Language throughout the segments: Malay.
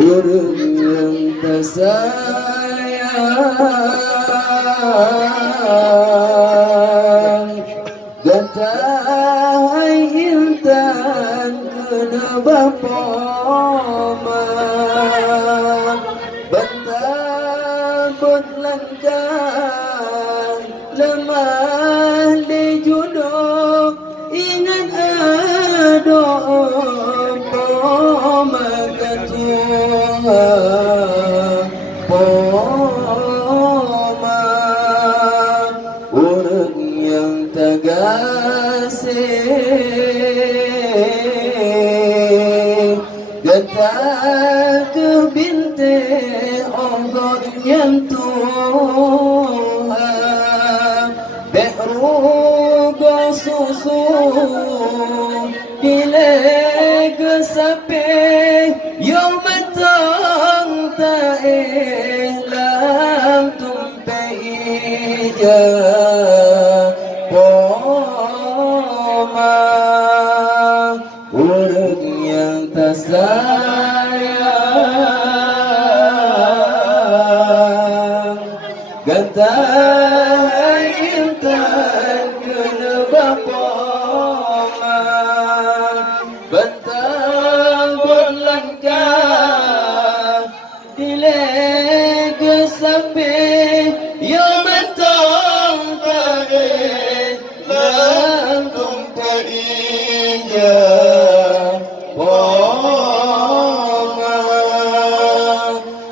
urang yang tersayang gatai intan kena bapoma bentabut langkah lemah di jodoh ingat adoh poma ketua poma urang yang tegasih getah ke binte onggot yang tua berugo susu bila kesape yo matang tae lam tumpe ija poma urang yang tersayang gatai intan kena bapoma bentang berlangkah dilege sampai yo mentong tae lantung painya poma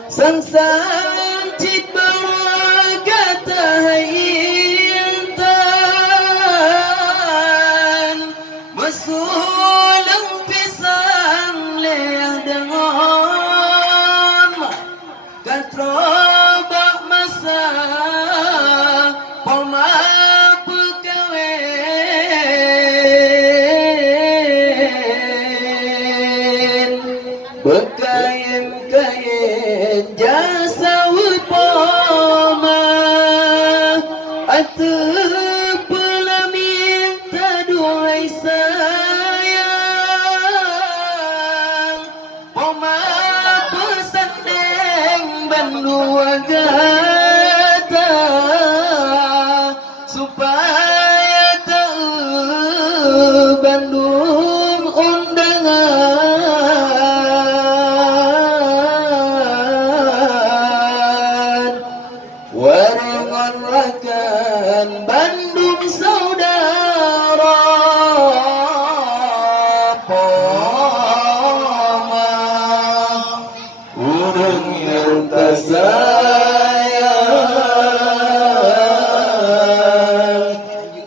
sang sancit berkata intan masulang pisang leah dengan katrobak masa poma pekawin bekain-kain jasa poma atau pelamin taduai sayang poma pesandeng bandua gata supaya tahu Bandung undangan warangan rakan Bandung saudara poma urang yang tersayang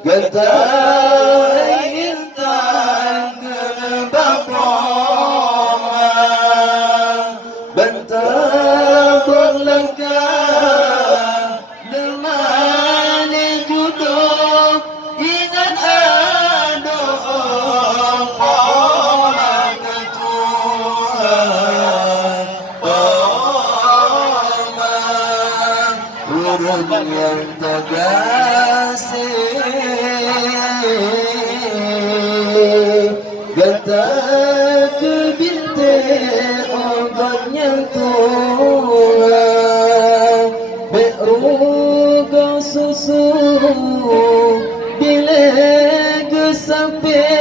gatai intan kena bapoma bentang berlangkah lemah di jodoh ingat adoh poma ketua poma urang yang tegasih gatal ke binte obat yang tua berugo susu bila sampai